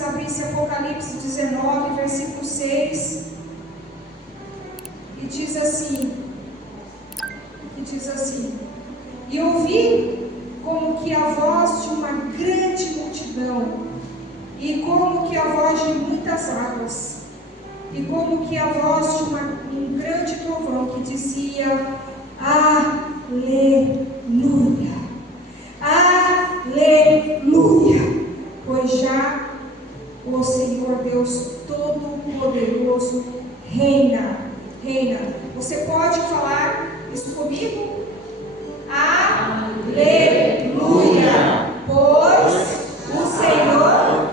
vocês abrissem Apocalipse 19, versículo 6, e diz assim, e ouvi como que a voz de uma grande multidão, e como que a voz de muitas águas, e como que a voz de um grande trovão que dizia: Aleluia, aleluia, pois já o Senhor Deus Todo-Poderoso reina. Você pode falar isso comigo? Aleluia, pois o Senhor.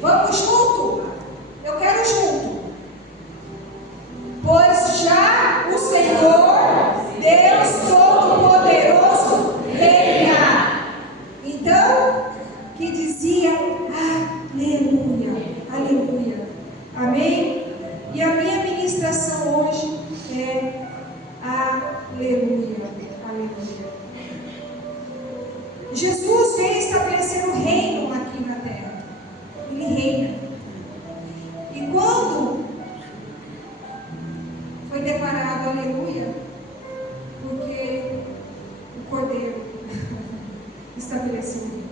Vamos junto? Eu quero junto. Pois já o Senhor Deus Todo-Poderoso reina. Então, que dizia aleluia, aleluia. Amém? E a minha ministração hoje é aleluia, aleluia. Jesus veio estabelecer o reino aqui na terra. Ele reina. E quando foi declarado aleluia, porque o Cordeiro estabeleceu o reino.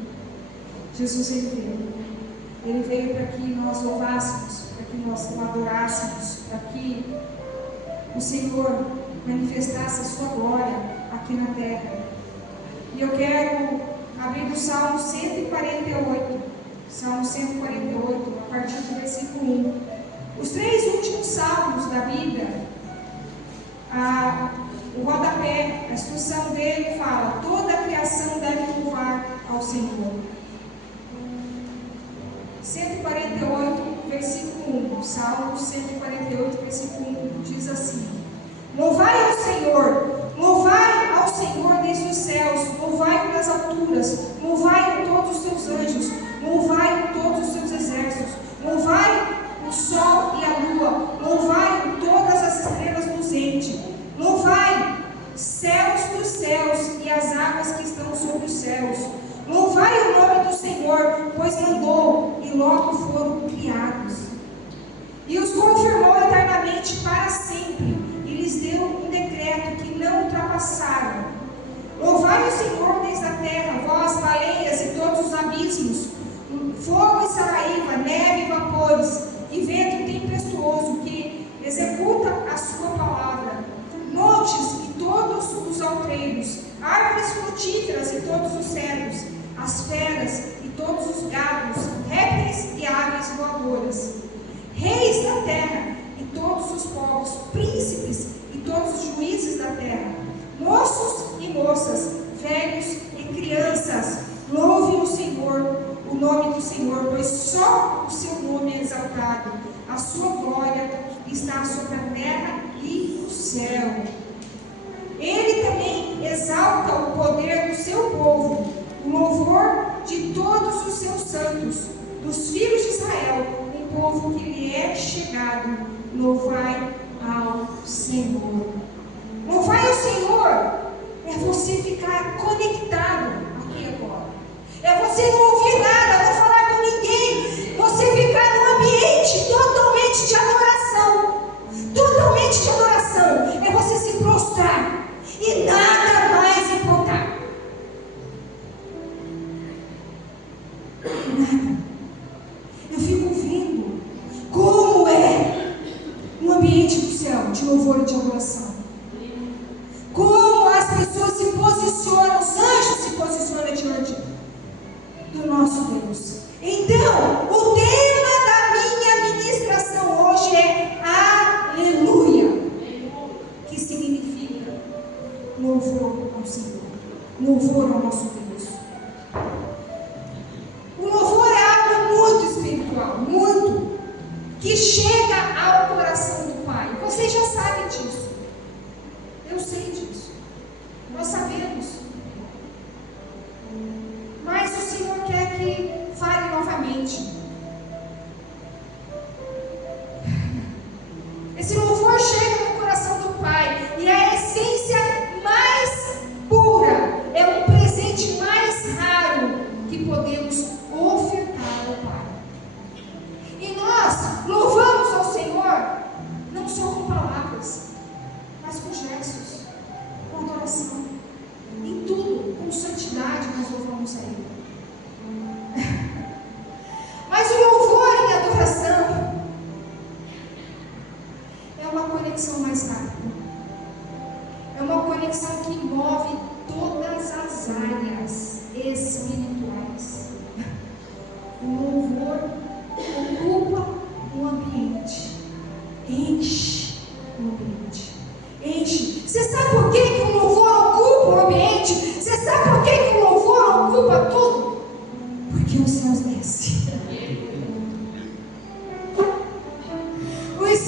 Jesus ele veio para que nós louvássemos, para que nós o adorássemos, para que o Senhor manifestasse a sua glória aqui na terra. E eu quero abrir o Salmo 148, Salmo 148, a partir do versículo 1. Os 3 últimos salmos da Bíblia, o rodapé, a instrução dele fala: toda a criação deve louvar ao Senhor. 148, versículo 1, Salmo 148, versículo 1, diz assim: louvai ao Senhor desde os céus, louvai-o nas alturas, louvai-o todos os seus anjos, louvai-o todos os seus exércitos, louvai o sol e a lua, louvai-o todas as estrelas luzentes, louvai céus dos céus e as águas que estão sobre os céus. Louvai o nome do Senhor, pois mandou e logo foram criados. E os confirmou eternamente para sempre, e lhes deu um decreto que não ultrapassaram. Louvai o Senhor desde a terra, vós, baleias e todos os abismos, fogo e saraíba, neve e vapores, e vento tempestuoso que executa a sua palavra, montes e todos os outreiros, árvores frutíferas e todos os cedros, as feras e todos os gados, répteis e aves voadoras, reis da terra e todos os povos, príncipes e todos os juízes da terra, moços e moças, velhos e crianças, louvem o Senhor, o nome do Senhor, pois só o seu nome é exaltado, a sua glória está sobre a terra e o céu. Ele também exalta o poder do seu povo, o louvor de todos os seus santos, dos filhos de Israel, um povo que lhe é chegado. Louvai ao Senhor. Louvai ao Senhor é você ficar conectado aqui agora. É você não ouvir nada, não falar com ninguém. Você ficar num ambiente totalmente de adoração. Totalmente de adoração. É você se prostrar e nada mais importar. Nada. Eu fico vendo como é um ambiente do céu de louvor e de adoração. Como as pessoas se posicionam, os anjos se posicionam diante do nosso Deus. Então, o tema da minha ministração hoje é aleluia, que significa louvor ao Senhor, louvor ao nosso Deus. O louvor é algo muito espiritual, muito, que chega ao coração do Pai. Vocês já sabem disso. Eu sei disso. Nós sabemos. Mas o Senhor quer que fale novamente. Esse louvor chega no coração do Pai. E a essência mais pura, é um presente mais raro que podemos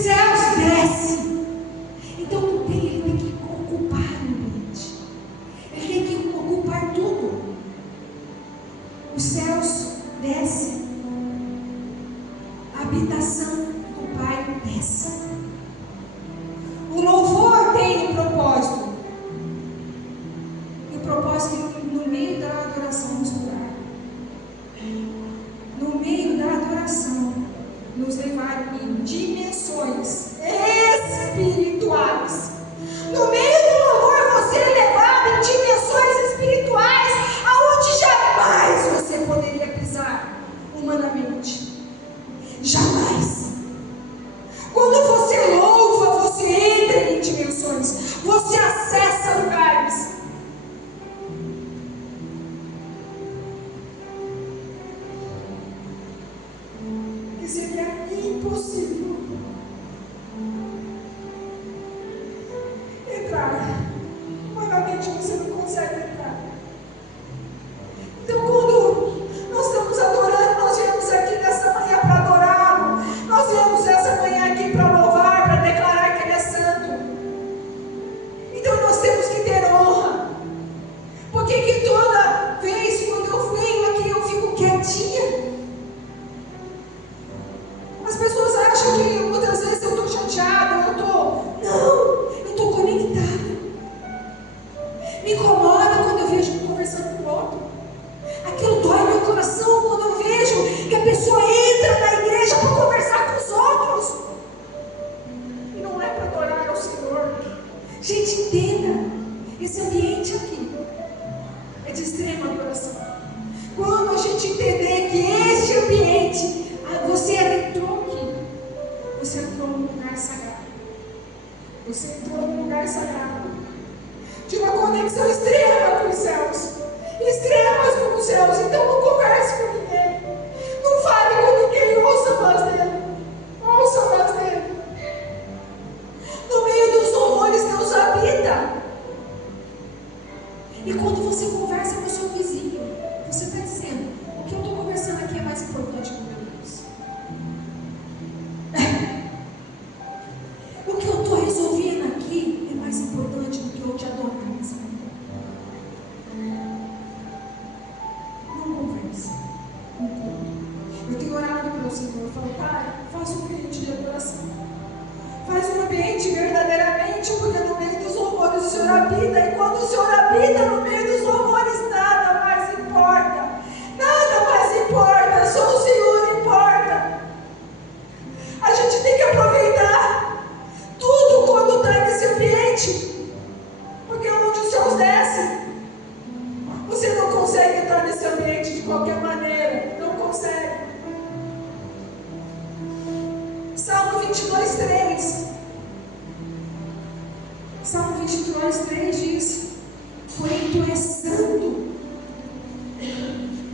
céus desce. Então ele tem que ocupar o ambiente. Ele tem que ocupar tudo. Os céus descem. A habitação do Pai desce. O louvor tem um propósito. E o propósito é no meio da adoração nos curar. No meio da adoração nos levar em dimensões espirituais. No meio do louvor você é levado em dimensões espirituais aonde jamais você poderia pisar humanamente. Jamais. Quando você louva, você entra em dimensões, você acessa lugares. Que seria impossível entrar. Humanamente você não consegue entrar. Então, quando nós estamos adorando, nós viemos aqui nessa manhã para adorá-lo. Nós viemos essa manhã aqui para louvar, para declarar que Ele é santo. Então, nós temos que ter honra. Porque que toda vez quando eu venho aqui, eu fico quietinha. As pessoas acham que muitas vezes eu estou chateada, não, eu estou conectada. Me incomoda quando eu vejo conversando com o outro. Aquilo dói meu coração quando eu vejo que a pessoa entra na igreja para conversar com os outros. E não é para adorar ao Senhor. Gente, entenda, esse ambiente aqui é de extrema adoração. Quando a gente entender que este ambiente, você entrou aqui, você entrou num lugar sagrado. Você entrou num lugar sagrado, de uma conexão extrema com os céus, extremas com os céus. Então não converse com ninguém, não fale com ninguém, ouça a voz dele, ouça a voz dele. No meio dos louvores Deus habita. E quando você conversa com o seu vizinho, você está dizendo: o que eu estou conversando aqui é mais importante que o meu Deus. O que eu estou resolvendo aqui é mais importante do que eu te adorar nessa manhã. Não converse. Não conte. Eu tenho orado pelo Senhor. Eu falo: Pai, faz um ambiente de adoração. Faz um ambiente verdadeiramente, porque no meio dos louvores o Senhor habita. E quando o Senhor habita no meio dos louvores, nada mais importa. Nada mais importa. Só o Senhor importa. A gente tem que aproveitar tudo quando está nesse ambiente, porque onde os céus descem, você não consegue entrar nesse ambiente de qualquer maneira. Não consegue. Salmo 22:3. Salmo 22:3 diz: porém tu és santo,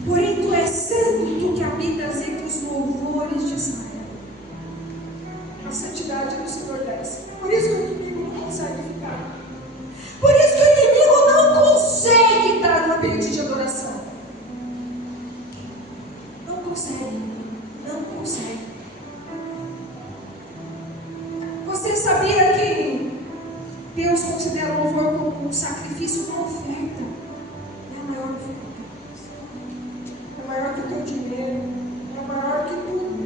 porém tu és santo, tu que habitas entre os louvores de Israel. A santidade do Senhor desce. Por isso que o inimigo não consegue ficar. Por isso que o inimigo não consegue estar no ambiente de adoração. Não consegue. Não consegue. Você sabia que Deus considera o louvor como um sacrifício, uma oferta? É a maior oferta. É maior que o teu dinheiro. É maior que tudo.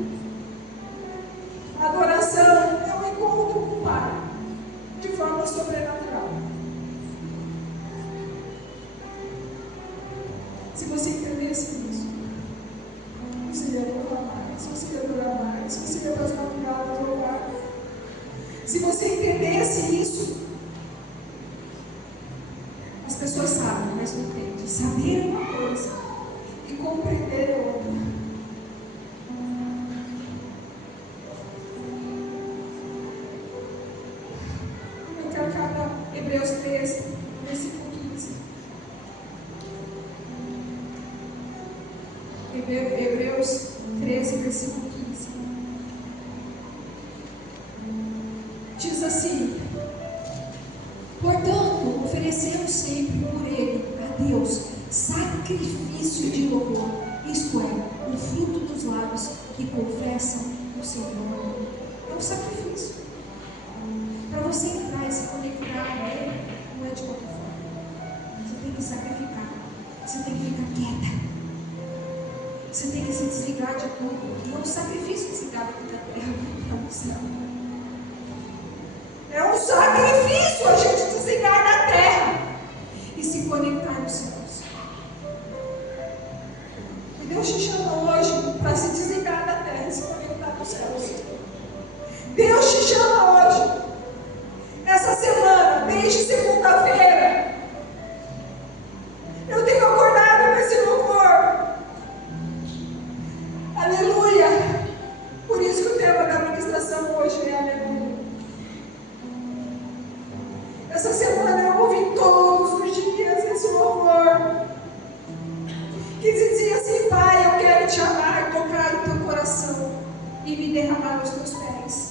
A adoração é um encontro com o Pai de forma sobrenatural. Se você entendesse isso, você ia louvar mais, você ia adorar mais, você ia fazer uma piada louvar. Se você entendesse isso, as pessoas sabem, mas não entendem. Saber é uma coisa e compreender é outra. Eu quero cada Hebreus 13, versículo 15. Hebreus 13, versículo 15. Diz assim: portanto, oferecemos sempre por ele, a Deus, sacrifício de louvor, isto é, o fruto dos lábios que confessam o seu nome. É um sacrifício. Para você entrar e se conectar com Ele, não é de qualquer forma. Você tem que sacrificar. Você tem que ficar quieta. Você tem que se desligar de tudo. É um sacrifício desligar aqui da terra para o céu. É um sacrifício a gente desligar da terra e se conectar nos céus. E Deus te chama hoje para se desligar da terra e se conectar nos céus. Deus te chama hoje. Essa semana, desde segunda-feira, eu tenho acordado com esse louvor. Aleluia. Por isso que o tema da ministração hoje é aleluia. Essa semana eu ouvi todos os dias esse louvor, que dizia assim: Pai, eu quero te amar, tocar o teu coração e me derramar aos teus pés.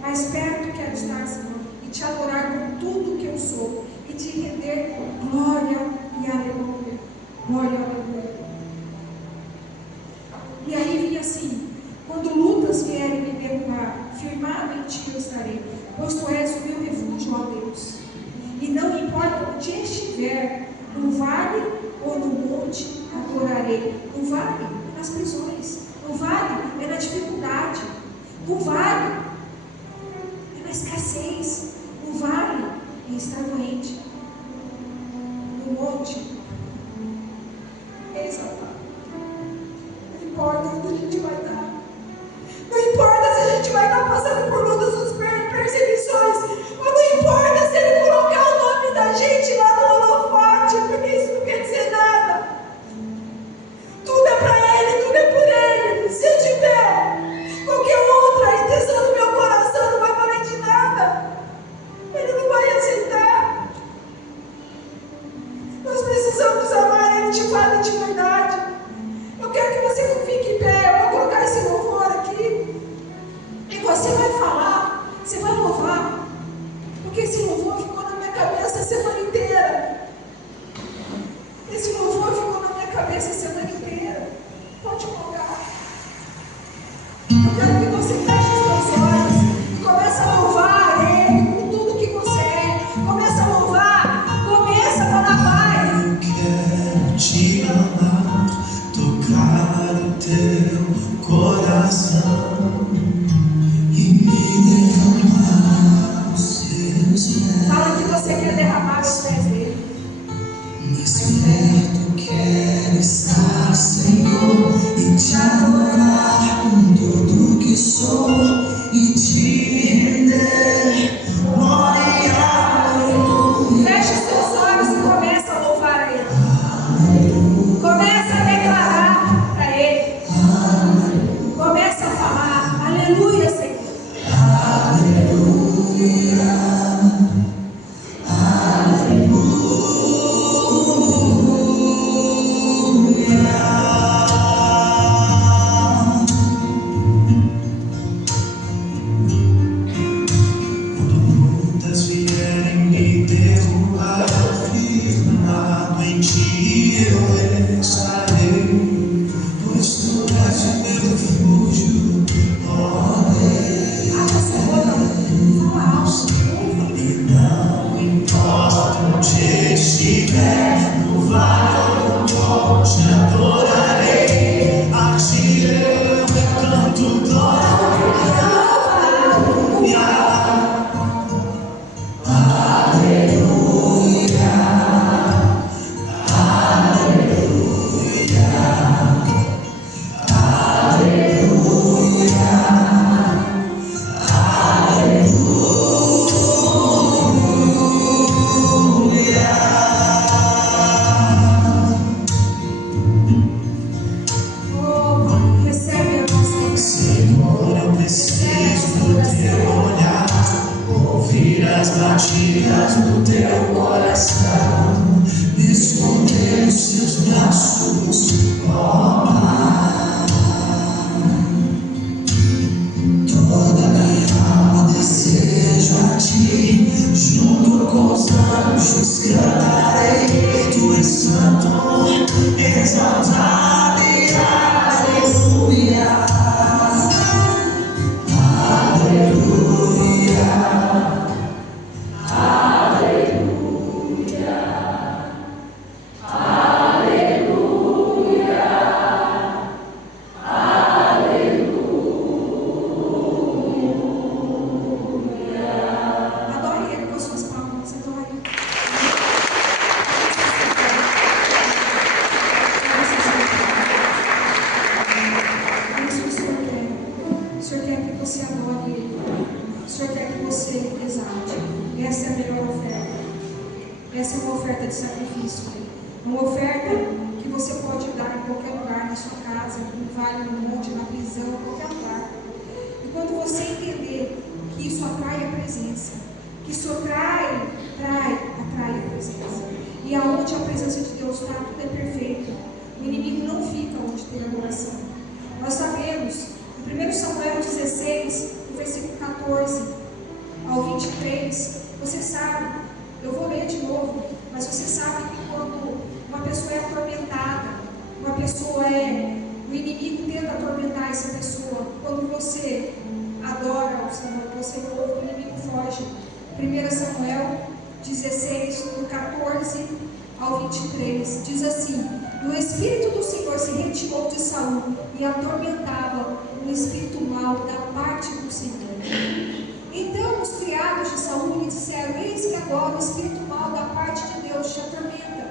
Mais perto quero estar, Senhor, e te adorar com tudo que eu sou, e te render glória e aleluia. Glória e aleluia. E aí vinha assim: quando lutas vierem me derrubar, firmado em ti eu estarei, pois tu és o meu refúgio, ó Deus. E não importa onde estiver, no vale ou no monte, adorarei. No vale é nas prisões, no vale é na dificuldade, no vale é na escassez, no vale é estar doente, no monte é exaltado. Não importa onde a gente vai estar, não importa se a gente vai estar passando por todas as perseguições, ou não importa se Ele colocar o nome da gente lá no holofote, porque isso não quer dizer nada. Tudo é para Ele, tudo é por Ele. Se eu tiver qualquer outra intenção do meu coração, não vai valer de nada. Ele não vai aceitar. Nós precisamos amar Ele de fato e de verdade. Eu quero que você fique em pé. Eu vou colocar esse louvor aqui. E você vai falar, você vai louvar. Porque esse louvor ficou na minha cabeça a semana inteira. Esse louvor ficou na minha cabeça a semana inteira. Pode colocar. Eu quero que você feche os seus olhos e comece a louvar Ele com tudo que você é. Começa a louvar. Começa a falar: Pai, eu quero te amar, tocar o teu coração e me derramar os seus pés. fala que você quer derramar os pés dele. Mais perto quero estar, Senhor, e te adorar com tudo que sou e te render glória e aleluia. Feche os seus olhos e começa a louvar Ele. Começa a declarar para Ele. Começa a falar: aleluia, Senhor. Essa é uma oferta de sacrifício. Uma oferta que você pode dar em qualquer lugar, na sua casa, no vale, no monte, na prisão, em qualquer lugar. E quando você entender que isso atrai a presença, que isso atrai a presença. E aonde a presença de Deus está, tudo é perfeito. O inimigo não fica onde tem adoração. Nós sabemos, em 1 Samuel 16, no versículo 14 ao 23, você sabe, eu vou ler de novo, mas você sabe que quando uma pessoa é atormentada, o inimigo tenta atormentar essa pessoa. Quando você adora ao Senhor, você louva, o inimigo foge. 1 Samuel 16, do 14 ao 23, diz assim: e o Espírito do Senhor se retirou de Saul e atormentava o espírito mau da parte do Senhor. Então os criados de Saul lhe disseram: eis que agora o espírito mau da parte de Deus te atormenta.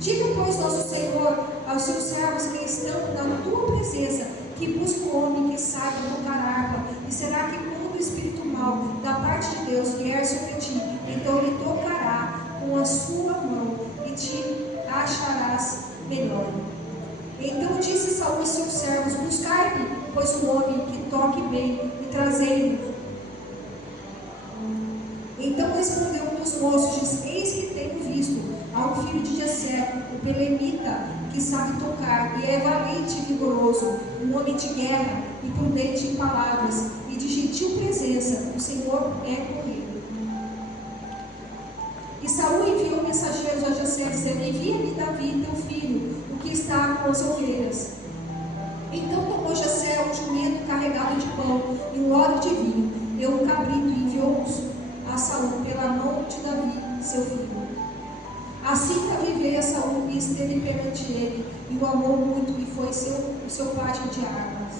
Diga, pois, nosso Senhor aos seus servos que estão na tua presença, que busca o homem que saiba tocar harpa, e será que quando o espírito mau da parte de Deus vier sobre ti, então ele tocará com a sua mão e te acharás melhor. Então disse Saul e seus servos: buscai-me, pois um homem que toque bem, e trazei-o. Então respondeu um dos moços: diz, eis que tenho visto a um filho de Jessé, o Belemita, que sabe tocar, e é valente e vigoroso, um homem de guerra e prudente em palavras, e de gentil presença. O Senhor é com ele. E Saul enviou mensageiros a Jessé, dizendo: envia-me Davi, teu filho, o que está com as ovelhas. Então tomou Jessé um jumento carregado de pão e um odre de vinho, deu um cabrito e enviou-os a Saul pela mão de Davi, seu filho. Assim Davi veio a Saul e esteve perante ele, e o amou muito, e foi o seu pátio de armas.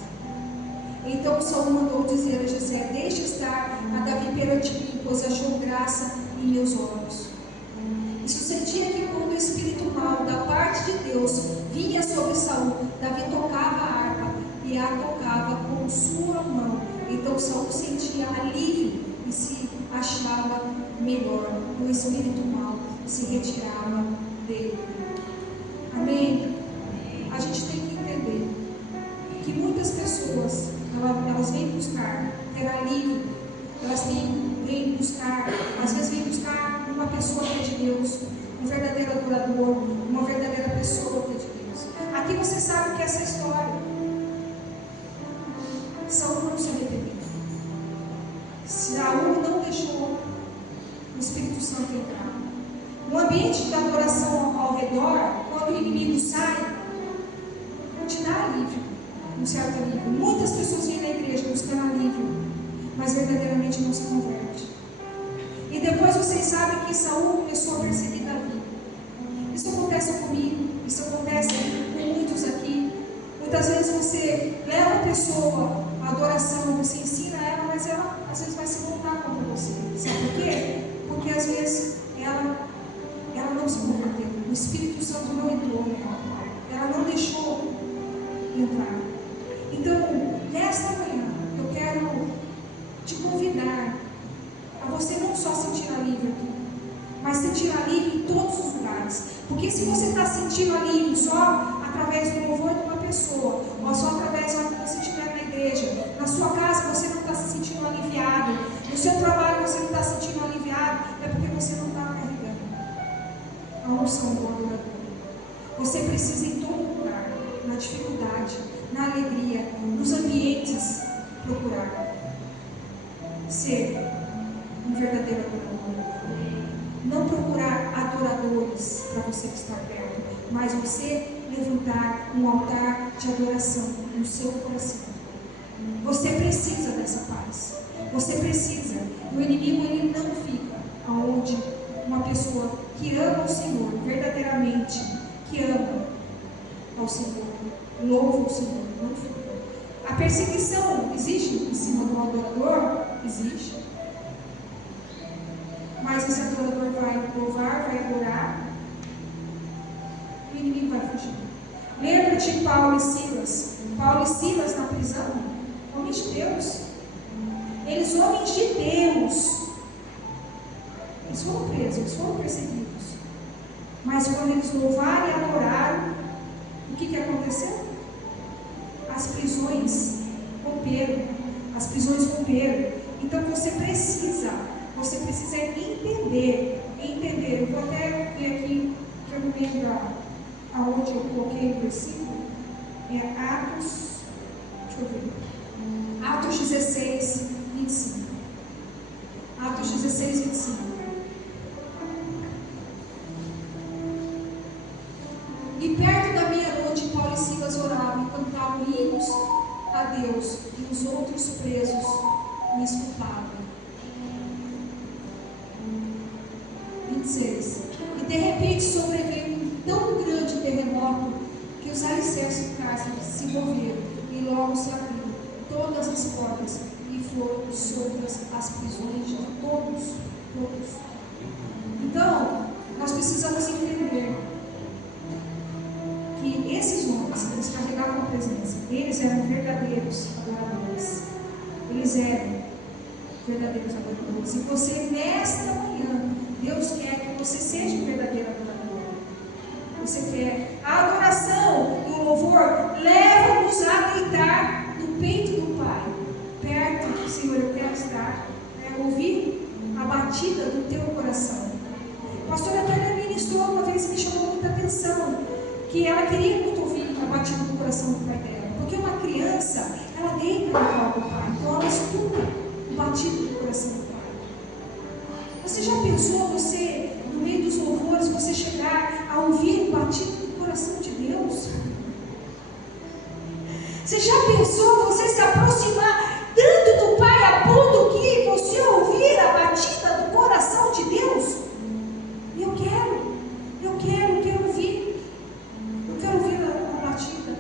Então Saul mandou dizer a Jessé: deixa estar a Davi perante mim, pois achou graça em meus olhos. E sucedia que quando o espírito mau da parte de Deus vinha sobre Saul, Davi tocava a harpa e a tocava com sua mão. Então Saul sentia alívio e se achava melhor. O espírito mau se retirava dele. Amém? A gente tem que entender que muitas pessoas, elas vêm buscar ter alívio, elas vêm buscar, às vezes vêm buscar uma pessoa que é de Deus, um verdadeiro adorador, uma verdadeira pessoa que é de Deus. Aqui você sabe que essa história, Saul não se arrependeu. Saul não deixou o Espírito Santo entrar. No ambiente de adoração ao redor, quando o inimigo sai, te dá alívio, um certo alívio. Muitas pessoas vêm na igreja buscando alívio, mas verdadeiramente não se converte. E depois vocês sabem que Saul começou a perseguir Davi. Isso acontece comigo, isso acontece com muitos aqui. Muitas vezes você leva a pessoa à adoração, você ensina ela, mas ela às vezes vai se voltar contra você. Sabe por quê? Porque às vezes ela não se converteu, o Espírito Santo não entrou nela, ela não deixou entrar. Então, nesta manhã, eu quero te convidar a você não só sentir alívio aqui, mas sentir alívio em todos os lugares. Porque se você está sentindo alívio só através do louvor de uma pessoa, ou só através de onde você estiver na igreja, na sua casa você não está se sentindo aliviado, no seu trabalho você não está se sentindo aliviado, é porque você não está carregando a unção do adorador. Você precisa em todo lugar, na dificuldade, na alegria, nos ambientes, procurar ser um verdadeiro adorador. Não procurar adoradores para você estar perto, mas você levantar um altar de adoração no seu coração. Você precisa dessa paz. Você precisa. O inimigo, ele não fica aonde uma pessoa que ama o Senhor, verdadeiramente, que ama ao Senhor, louva o Senhor, não fica. A perseguição existe em cima do adorador? Existe. Mas esse adorador vai louvar, vai adorar, e o inimigo vai fugir. Lembra de Paulo e Silas? Paulo e Silas na prisão? Homens de Deus. Eles, homens de Deus, eles foram presos. presos, eles foram perseguidos. Mas quando eles louvaram e adoraram, o que aconteceu? As prisões romperam. As prisões romperam. Então você precisa entender. Eu vou até ver aqui, que eu não lembro aonde eu coloquei o versículo. É Atos, deixa eu ver. Atos 16, 25. Atos 16, 25. E perto da meia-noite, Paulo e Silas oravam e cantavam hinos a Deus, e os outros presos me escutavam. 26. E de repente sobreveio um tão grande terremoto que os alicerces do cárcere se moveram e logo se abriram todas as portas e foram soltas as prisões de todos. Então, nós precisamos entender que esses homens, eles carregavam a presença, eles eram verdadeiros adoradores. Eles eram verdadeiros adoradores. E você, nesta manhã, Deus quer que você seja um verdadeiro adorador. Você quer. A adoração e o louvor levam-nos a deitar no peito do Pai. Perto do Senhor, eu quero estar. Ouvir a batida do teu coração. A pastora Tânia ministrou uma vez e me chamou muita atenção. Que ela queria muito ouvir a batida do coração do pai dela. Porque uma criança, ela deita no colo do pai. Então ela escuta o batido do coração do pai. Você já pensou, você, no meio dos louvores, você chegar a ouvir o batido do coração de Deus? Você já pensou você se aproximar tanto do Pai a ponto que você ouvir a batida do coração de Deus? Eu quero ouvir. Eu quero ouvir a batida.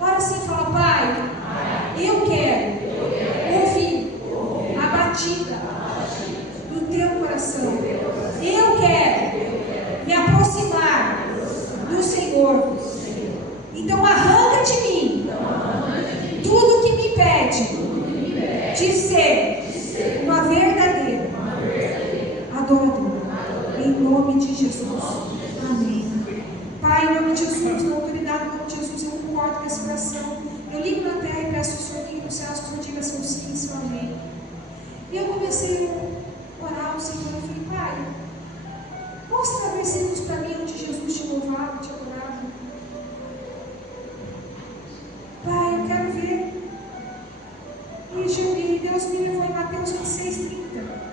Ora assim, fala: Pai, eu quero ouvir a batida do teu coração. Eu quero me aproximar do Senhor. Então arranca de mim tudo que me impede de ser uma verdadeira adoradora. Em nome de Jesus. Amém. Pai, em nome de Jesus, na autoridade, em nome de Jesus, eu concordo com essa oração. Eu ligo na terra e peço ao Senhor que no céu o Senhor diga seu sim e seu amém. E eu comecei a orar ao Senhor. Eu falei: Pai, mostra versículos para mim onde Jesus te louvava, te adorava. Pai, eu quero ver. E Deus me levou em Mateus 26:30.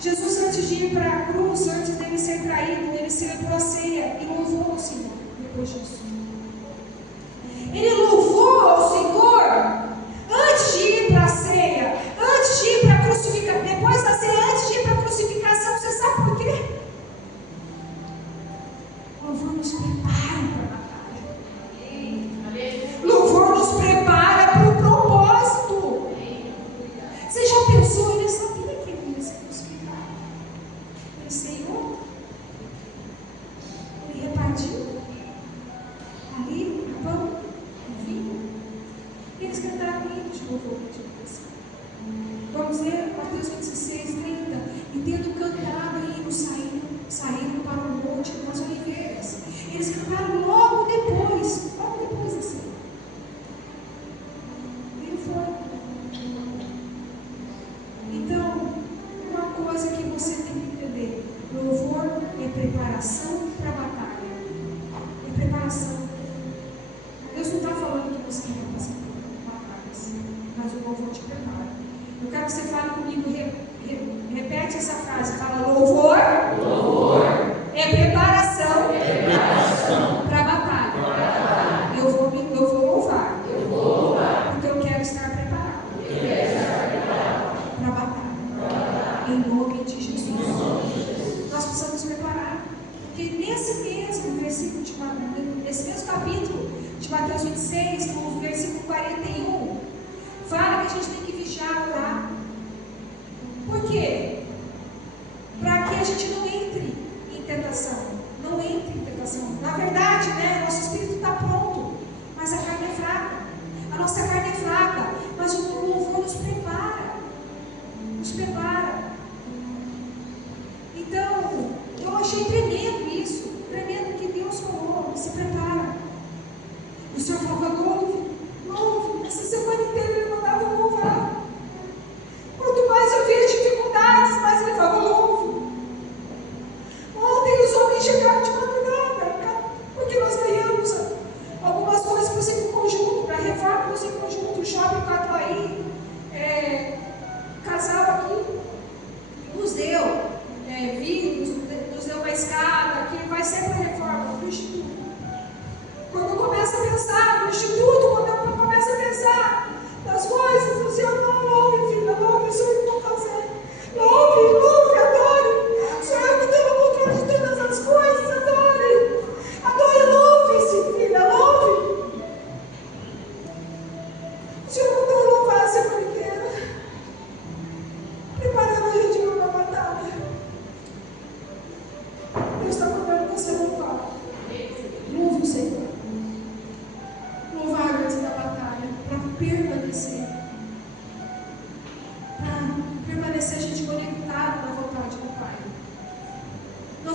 Jesus, antes de ir para a cruz, antes dele ser traído, ele celebrou a ceia e louvou ao Senhor. Depois disso, ele louvou ao Senhor antes de ir para a ceia, antes de ir para a crucificação. Depois da ceia, antes de ir para a crucificação, você sabe por quê? Louvor nos prepara para a batalha. Louvor nos prepara para o propósito. Você já pensou? Ele sabia que ele ia se crucificar. Ele ceiou. Ele repartiu ali o pão, o vinho. E eles cantaram hino de louvor de adoração. Vamos ler Mateus 26:30. E tendo cantado hino, saíram para o monte das oliveiras. Eles cantaram logo depois da ceia. Ele foi. Então, uma coisa que você tem que entender: louvor é preparação para a batalha. É preparação. Deus não está falando que você não vai passar por batalhas, mas o louvor te prepara. Eu quero que você fale comigo, repete essa frase. Fala: louvor é preparação para a batalha. Eu vou louvar. Então eu quero estar preparado para a batalha. Em nome de Jesus. Nós precisamos nos preparar. Porque nesse mesmo versículo nesse mesmo capítulo de Mateus 26, no versículo 41, fala que a gente tem que vigiar, orar. Por quê? Para que a gente não entre em tentação. Não entre em tentação. Na verdade, nosso espírito está pronto, mas a carne é fraca. A nossa carne é fraca, mas o louvor nos prepara. Nos prepara. Então, eu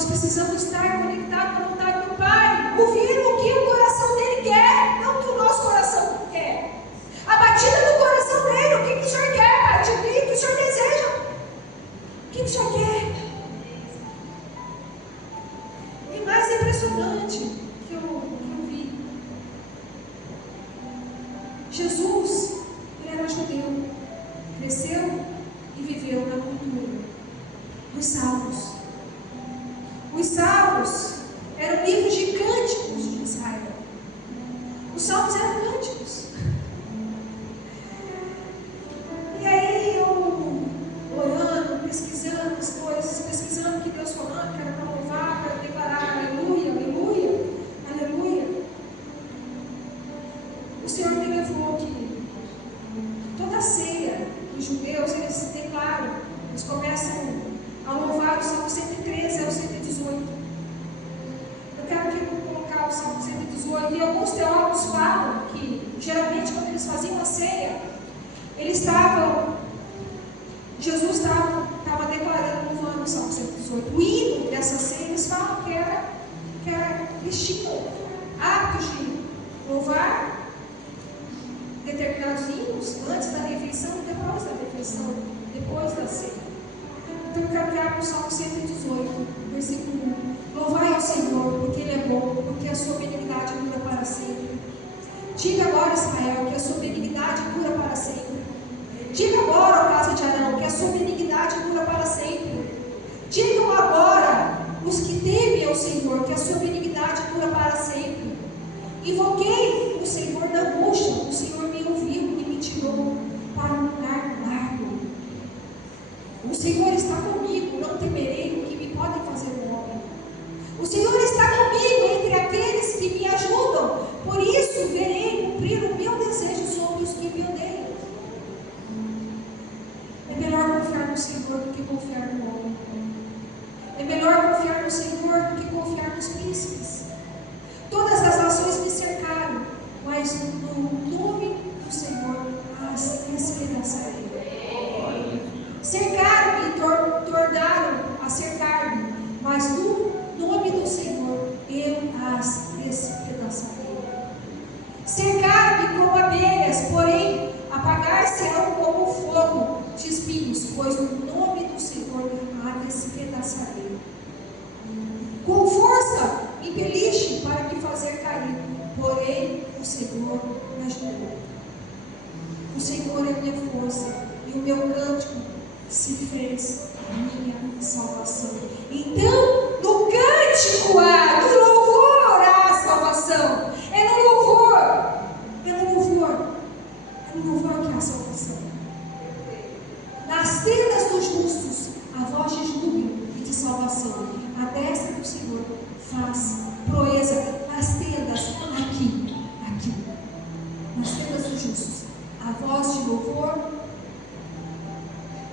Nós precisamos estar conectados com a vontade do Pai, ouvir o que o coração dele quer, não o que o nosso coração quer. A batida do coração dele, o que o Senhor quer, Pai? O que o Senhor deseja? O que o Senhor quer? E mais impressionante que eu vi, Jesus, ele era judeu, cresceu e viveu na cultura dos salmos. Os salmos eram livros de cânticos de Israel. Os salmos eram cânticos. E aí eu orando, pesquisando as coisas, pesquisando o que Deus falando, que era para louvar, para declarar aleluia, aleluia, aleluia. O Senhor me levou que toda a ceia dos judeus, eles declaram, eles começam a louvar o Salmo 113 ao 118. Eu quero aqui colocar o Salmo 118. E alguns teólogos falam que, geralmente, quando eles faziam a ceia, Jesus estava declarando, louvando o Salmo 118. O hino dessa ceia, eles falam que eles tinham hábitos de louvar determinados hinos antes da refeição e depois da refeição, depois da ceia. Então eu quero criar o Salmo 118, versículo 1. Louvai ao Senhor, porque Ele é bom, porque a sua benignidade dura para sempre. Diga agora, Israel, que a sua benignidade dura para sempre. Diga agora, ó casa de Arão, que a sua benignidade dura para sempre. Digam agora, os que temem ao Senhor, que a sua benignidade dura para sempre. Invoquei o Senhor da angústia, o Senhor me ouviu e me tirou para um lugar largo. O Senhor está comigo, não temerei o que me podem fazer o homem. O Senhor está comigo entre aqueles que me ajudam, por isso verei cumprir o meu desejo sobre os que me odeiam. É melhor confiar no Senhor do que confiar no homem. É melhor confiar no Senhor do que confiar nos príncipes. Todas as nações me cercaram, mas no nome do Senhor as despedaçarei. Cercaram-me e tornaram a cercar-me, mas no nome do Senhor eu as despedaçarei. Cercaram-me como abelhas, porém apagar-se-ão como fogo de espinhos, pois no nome do Senhor a despedaçarei. Com força impeliste para me fazer cair, porém o Senhor me ajudou. O Senhor é minha força e o meu cântico se fez minha salvação. Então, no cântico há, no louvor há salvação. É no louvor, que há salvação. Nas tendas dos justos, a voz de júbilo e de salvação. A destra do Senhor faz proeza. Nas tendas, aqui. Nas tendas dos justos, a voz de louvor,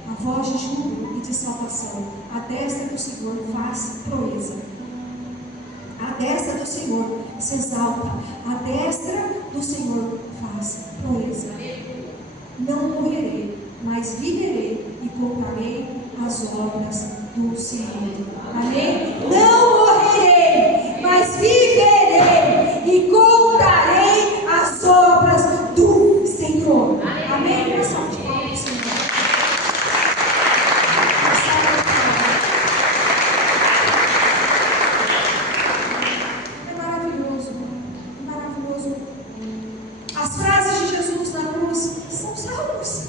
a voz de júbilo e de salvação. A destra do Senhor faz proeza. A destra do Senhor se exalta. A destra do Senhor faz proeza. Não morrerei, mas viverei e contarei as obras do Senhor. Amém? Não morrerei, mas viverei e contarei as obras do Senhor. Amém? Pessoal, de palmas, Senhor. É maravilhoso, maravilhoso. As frases de Jesus na cruz são salmos.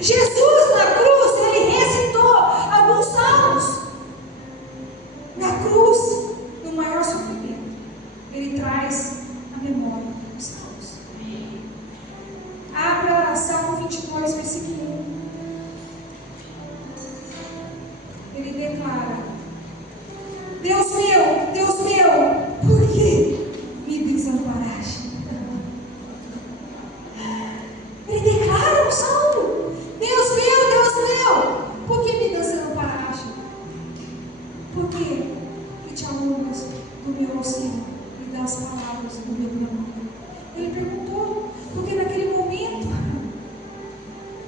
Jesus na cruz, ele recitou alguns salmos. Na cruz, no maior sofrimento, ele traz a memória dos salmos. Abra Salmo 22, versículo 1. Ele declara: Deus meu, por que me desamparaste? Ele declara um salmo: Deus meu, por que me desamparaste? Por que te alugas do meu auxílio e das palavras do meu clamor? Ele perguntou, porque naquele momento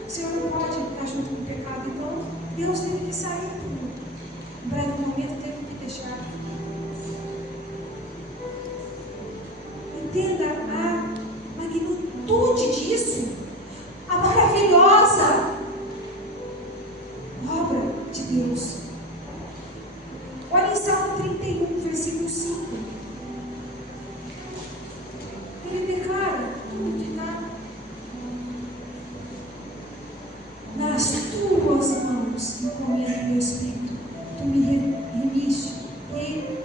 o Senhor não pode estar junto com o pecado, então Deus teve que sair por um breve momento, teve que deixar. Entenda a magnitude disso, a maravilhosa obra de Deus. Olha em Salmo 31, versículo 5. Ele declara que nas tuas mãos encomendo meu espírito. Tu me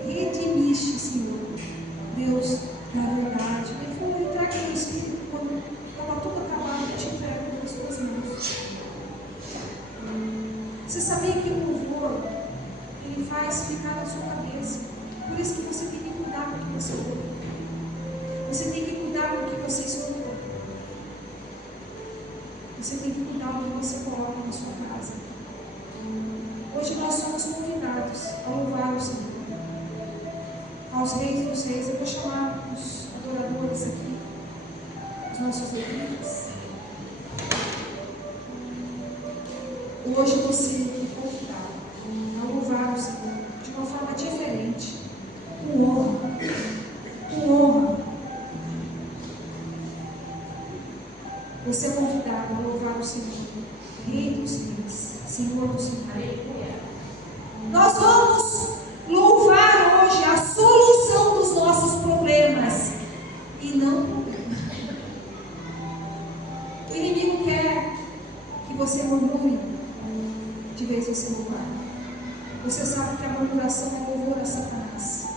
redimiste, Senhor, Deus da verdade. Ele falou: entrar com o espírito quando estava tudo acabado, eu te entrego nas tuas mãos. Você sabia que o louvor, ele faz ficar na sua cabeça? Por isso que você tem que cuidar do que você ouve. Você tem que cuidar do que você escuta. Você tem que cuidar do que você coloca na sua casa. Hoje nós somos convidados a louvar o Senhor. Aos reis dos reis, eu vou chamar os adoradores aqui, os nossos levitas. Hoje você é convidado a louvar o Senhor de uma forma diferente, com honra, com honra. Você é convidado a louvar o Senhor, Rei dos Reis, Senhor dos Senhores. Nós vamos louvar hoje a solução dos nossos problemas e não problemas. O inimigo quer que você murmure de vez em você louvar. Você sabe que a murmuração é louvor a Satanás.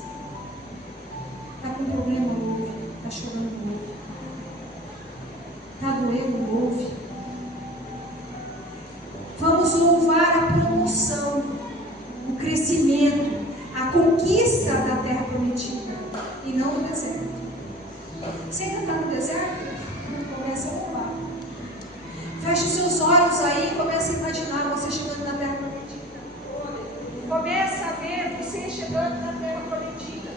Está com problema, ouve. Está chorando, ouve. Está doendo, ouve. Vamos louvar a promoção, o crescimento, a conquista da terra prometida e não no deserto. Você ainda está no deserto? Comece a louvar. Feche os seus olhos aí e comece a imaginar você chegando na terra prometida. Comece a ver você chegando na terra prometida.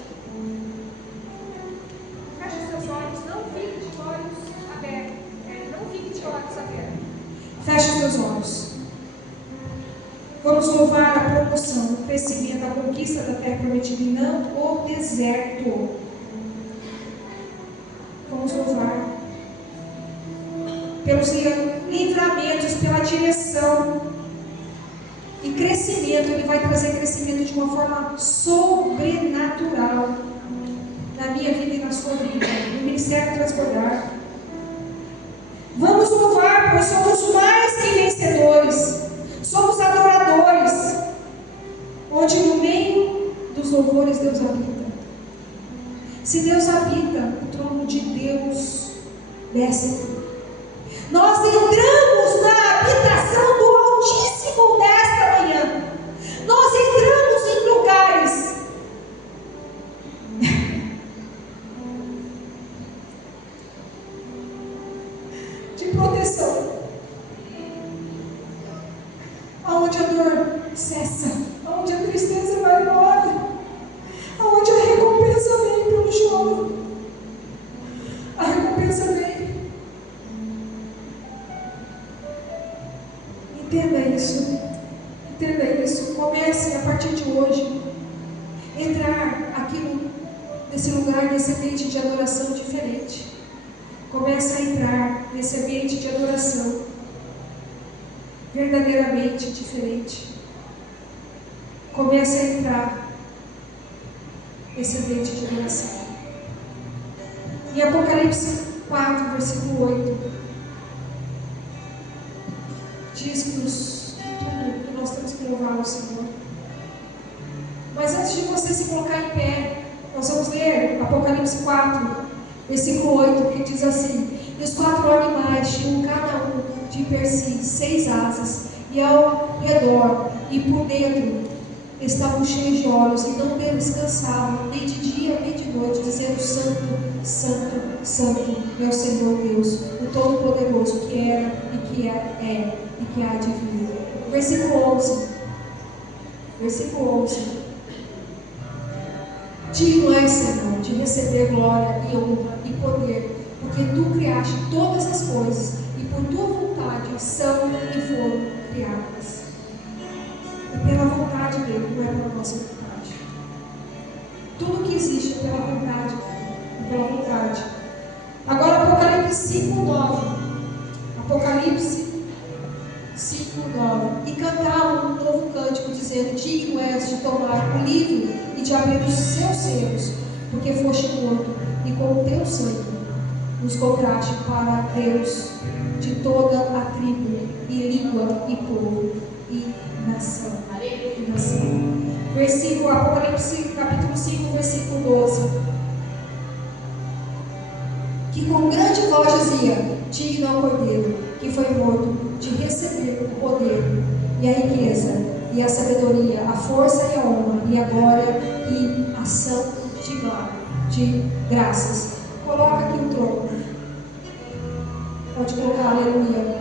Feche os seus olhos, não fique de olhos abertos. Não fique de olhos abertos. Feche os seus olhos. Vamos louvar a promoção, o crescimento, a conquista da terra prometida e não o deserto. Vamos louvar pelos livramentos, pela direção e crescimento. Ele vai trazer crescimento de uma forma sobrenatural na minha vida e na sua vida, no Ministério Transbordar. Vamos louvar, pois somos mais que vencedores. Somos adoradores, onde no meio dos louvores Deus habita. Se Deus habita, o trono de Deus desce aqui. Nós entramos na habitação do Altíssimo nesta manhã. Nós entramos em lugares de proteção, aonde a dor cessa, aonde a tristeza vai embora, aonde a recompensa vem pelo choro. A recompensa vem. Entenda isso. Entenda isso. Comece a partir de hoje entrar aqui nesse lugar, nesse ambiente de adoração diferente. Comece a entrar nesse ambiente de adoração verdadeiramente diferente. Comece a entrar nesse ambiente de adoração. Em Apocalipse 4, versículo 8, diz que tudo que nós temos que louvar ao Senhor. Mas antes de você se colocar em pé, nós vamos ler Apocalipse 4, versículo 8, que diz assim: e os 4 animais tinham cada um de per si 6 asas, e ao redor e por dentro estavam cheios de olhos, e não descansavam nem de dia nem de noite, dizendo: Santo, Santo, Santo é o Senhor Deus, o Todo-Poderoso, que era e que é e que há de vir. Versículo 11. Versículo 11. Digno és, Senhor, de receber glória e honra e poder, porque tu criaste todas as coisas, e por tua vontade são e foram criadas. É pela vontade dele, não é pela nossa vontade. Tudo que existe é pela vontade. Pela vontade. Agora Apocalipse 5:9. Apocalipse 5:9. E cantavam um novo cântico, dizendo: digno és de tomar o livro e de abrir os seus selos, porque foste morto, e com o teu sangue nos compraste para Deus de toda a tribo, e língua, e povo, e nação. Versículo, Apocalipse capítulo 5, versículo 12. Que com grande voz dizia: digno ao Cordeiro, que foi morto, de receber o poder, e a riqueza, e a sabedoria, a força e a honra, e a glória, e a ação de graças. Coloca aqui o trono. Pode colocar, aleluia.